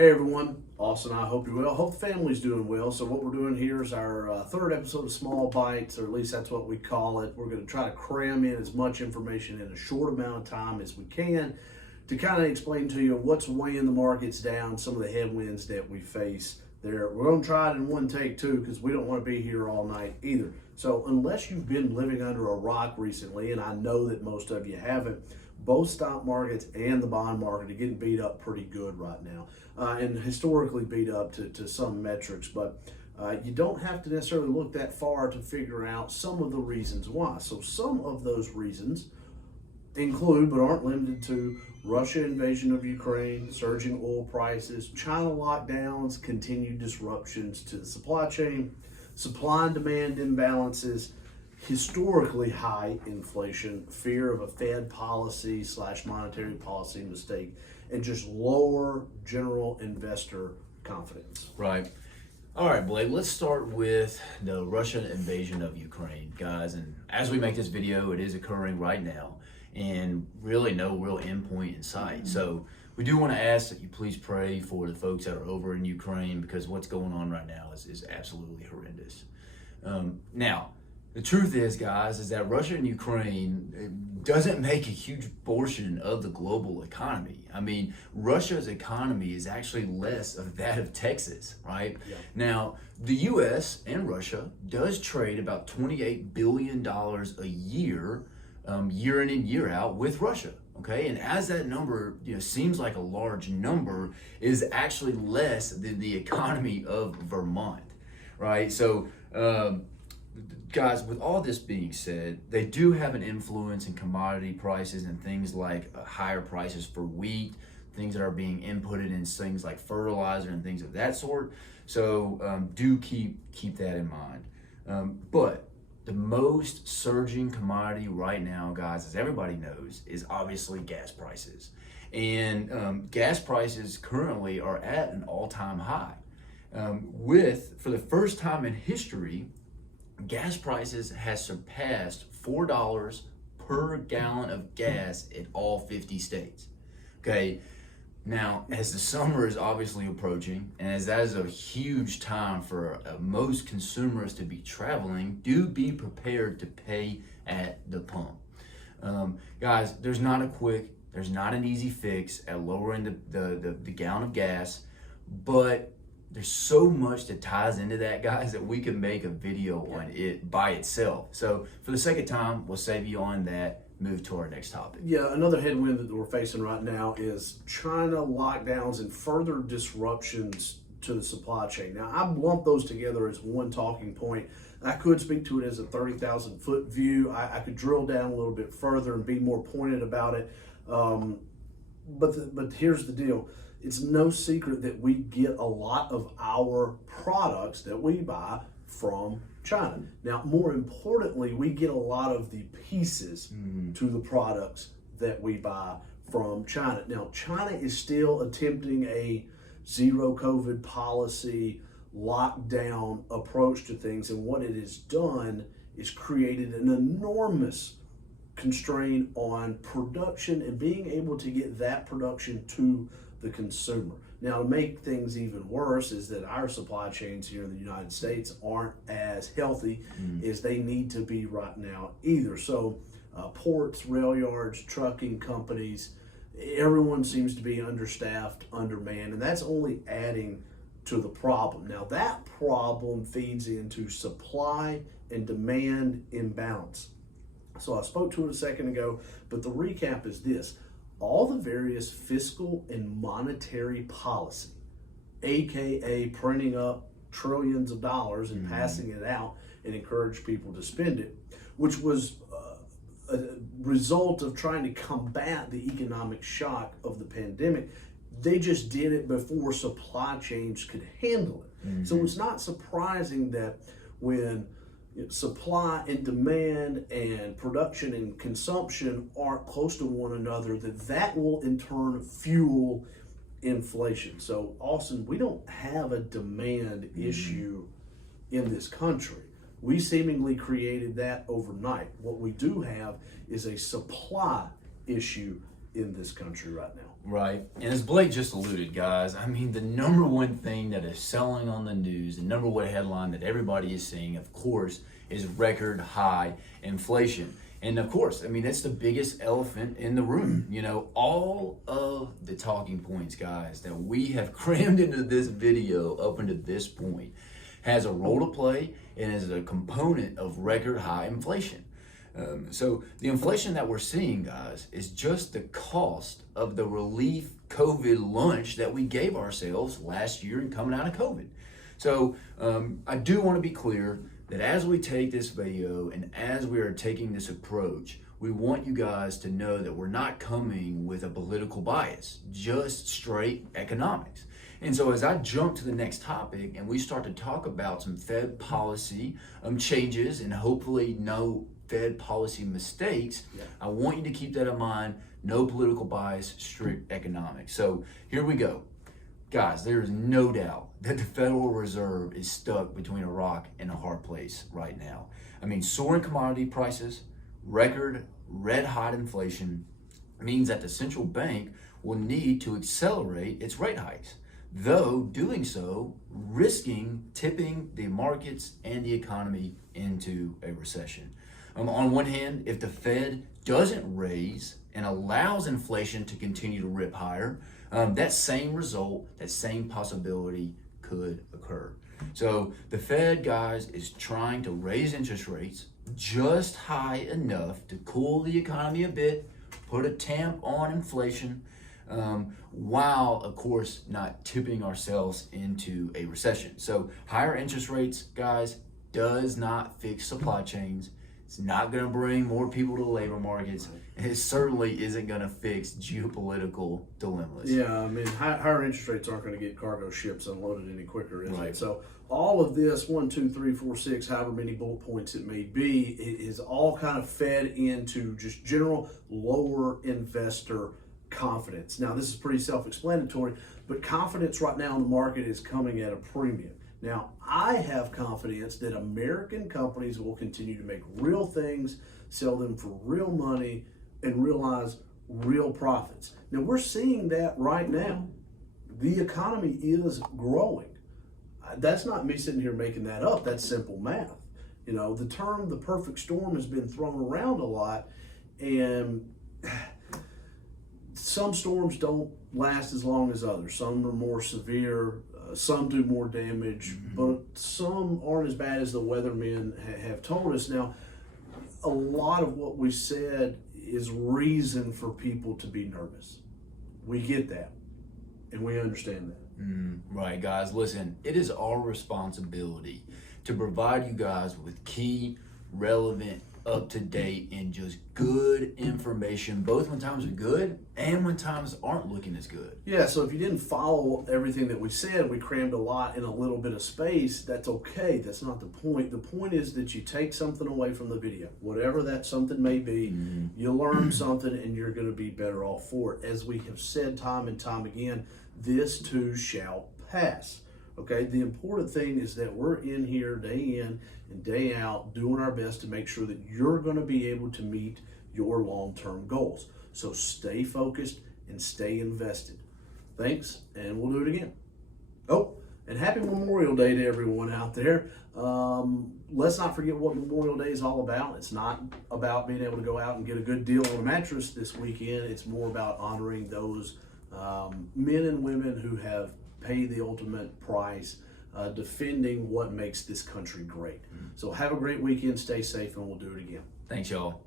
Hey everyone, Austin, I hope you're well. Hope the family's doing well. So what we're doing here is our third episode of Small Bites, or at least that's what we call it. We're going to try to cram in as much information in a short amount of time as we can to kind of explain to you what's weighing the markets down, some of the headwinds that we face there. We're going to try it in one take too, because we don't want to be here all night either. So unless you've been living under a rock recently, and I know that most of you haven't, both stock markets and the bond market are getting beat up pretty good right now, and historically beat up to some metrics, but you don't have to necessarily look that far to figure out some of the reasons why. So some of those reasons include, but aren't limited to, Russia invasion of Ukraine, surging oil prices, China lockdowns, continued disruptions to the supply chain, supply and demand imbalances, historically high inflation, fear of a Fed policy / monetary policy mistake, and just lower general investor confidence. Right. All right, Blake, let's start with the Russian invasion of Ukraine, guys. And as we make this video, it is occurring right now, and really no real endpoint in sight. So we do want to ask that you please pray for the folks that are over in Ukraine, because what's going on right now is absolutely horrendous. Now, the truth is, guys, is that Russia and Ukraine doesn't make a huge portion of the global economy. I mean, Russia's economy is actually less of that of Texas, right? Yeah. Now, the U.S. and Russia does trade about $28 billion a year, year in and year out with Russia, okay? And as that number, seems like a large number, is actually less than the economy of Vermont, right? So, guys, with all this being said, they do have an influence in commodity prices and things like higher prices for wheat, things that are being inputted in things like fertilizer and things of that sort. So do keep that in mind. But the most surging commodity right now, guys, as everybody knows, is obviously gas prices. And gas prices currently are at an all-time high. For the first time in history, gas prices has surpassed $4 per gallon of gas in all 50 states. Okay, now as the summer is obviously approaching, and as that is a huge time for most consumers to be traveling, do be prepared to pay at the pump. Guys, there's not an easy fix at lowering the gallon of gas, but there's so much that ties into that, guys, that we can make a video on it by itself. So for the sake of time, we'll save you on that, move to our next topic. Yeah, another headwind that we're facing right now is China lockdowns and further disruptions to the supply chain. Now, I lump those together as one talking point. I could speak to it as a 30,000 foot view. I could drill down a little bit further and be more pointed about it. But here's the deal. It's no secret that we get a lot of our products that we buy from China. Now, more importantly, we get a lot of the pieces to the products that we buy from China. Now, China is still attempting a zero COVID policy, lockdown approach to things. And what it has done is created an enormous constraint on production and being able to get that production to the consumer. Now, to make things even worse is that our supply chains here in the United States aren't as healthy as they need to be right now either. So ports, rail yards, trucking companies, everyone seems to be understaffed, undermanned, and that's only adding to the problem. Now, that problem feeds into supply and demand imbalance. So I spoke to it a second ago, but the recap is this. All the various fiscal and monetary policy, aka printing up trillions of dollars and passing it out and encourage people to spend it, which was a result of trying to combat the economic shock of the pandemic. They just did it before supply chains could handle it. So it's not surprising that when supply and demand and production and consumption aren't close to one another, that will in turn fuel inflation. So, Austin, we don't have a demand issue in this country. We seemingly created that overnight. What we do have is a supply issue in this country right now. Right. And as Blake just alluded, guys, I mean, the number one thing that is selling on the news, the number one headline that everybody is seeing, of course, is record high inflation. And of course, I mean, that's the biggest elephant in the room. You know, all of the talking points, guys, that we have crammed into this video up until this point has a role to play and is a component of record high inflation. So the inflation that we're seeing, guys, is just the cost of the relief COVID lunch that we gave ourselves last year and coming out of COVID. So I do want to be clear that as we take this video and as we are taking this approach, we want you guys to know that we're not coming with a political bias, just straight economics. And so as I jump to the next topic and we start to talk about some Fed policy changes and hopefully no Fed policy mistakes, I want you to keep that in mind. No political bias, strict economics. So here we go. Guys, there is no doubt that the Federal Reserve is stuck between a rock and a hard place right now. I mean, soaring commodity prices, record red hot inflation means that the central bank will need to accelerate its rate hikes, though doing so risking tipping the markets and the economy into a recession. On one hand, if the Fed doesn't raise and allows inflation to continue to rip higher, that same result, that same possibility could occur. So the Fed, guys, is trying to raise interest rates just high enough to cool the economy a bit, put a tamp on inflation, while, of course, not tipping ourselves into a recession. So higher interest rates, guys, does not fix supply chains. It's not going to bring more people to the labor markets, and it certainly isn't going to fix geopolitical dilemmas. Yeah, I mean, higher interest rates aren't going to get cargo ships unloaded any quicker, is it? So all of this, 1, 2, 3, 4, 6, however many bullet points it may be, it is all kind of fed into just general lower investor confidence. Now, this is pretty self-explanatory, but confidence right now in the market is coming at a premium. Now, I have confidence that American companies will continue to make real things, sell them for real money, and realize real profits. Now, we're seeing that right now. The economy is growing. That's not me sitting here making that up. That's simple math. You know, the term the perfect storm has been thrown around a lot, and some storms don't last as long as others. Some are more severe. Some do more damage, but some aren't as bad as the weathermen have told us. Now, a lot of what we said is reason for people to be nervous. We get that, and we understand that. Right, guys. Listen, it is our responsibility to provide you guys with key, relevant, up-to-date, and just good information, both when times are good and when times aren't looking as good. Yeah, so if you didn't follow everything that we said, we crammed a lot in a little bit of space, that's okay. That's not the point. The point is that you take something away from the video, whatever that something may be, you learn something and you're going to be better off for it. As we have said time and time again, this too shall pass. Okay, the important thing is that we're in here day in and day out doing our best to make sure that you're going to be able to meet your long-term goals. So stay focused and stay invested. Thanks, and we'll do it again. Oh, and happy Memorial Day to everyone out there. Let's not forget what Memorial Day is all about. It's not about being able to go out and get a good deal on a mattress this weekend. It's more about honoring those men and women who have paid the ultimate price, defending what makes this country great. So have a great weekend, stay safe, and we'll do it again. Thanks, y'all.